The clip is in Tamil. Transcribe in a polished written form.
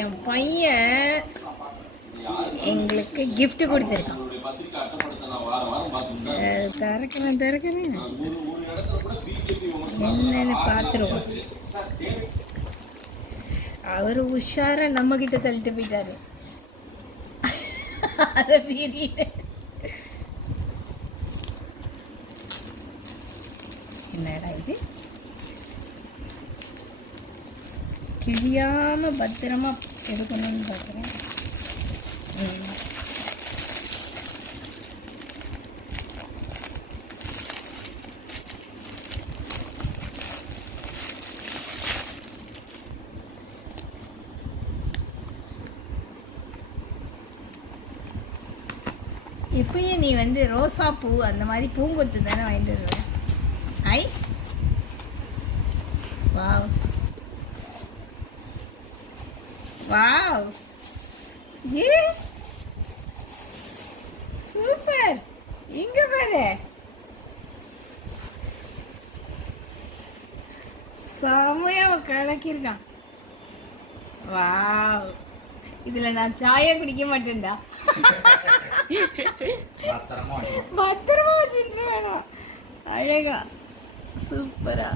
என் பையன் எங்களுக்கு gift கொடுத்துருக்கான். திறக்கிறேன் என்னன்னு பார்த்துருவோம். அவரு உஷாரா நம்ம கிட்ட தள்ளிட்டு போயிட்டாரு. அதை என்னடா இது, கிழியாம பத்திரமா எடுக்கணும்னு பார்க்குறேன். இப்பயும் நீ வந்து ரோசா பூ அந்த மாதிரி பூங்கொத்து தானே வாங்கிட்டு வருவேன். ஐ வாவ் வாவ், ஏ சூப்பர், இங்க பாரு செமையா கலக்கிருக்கான். வாவ், இதுல நான் சாயா குடிக்க மாட்டேன்டா. பத்திரமா வச்சுட்டு வேணும். அழகா சூப்பரா.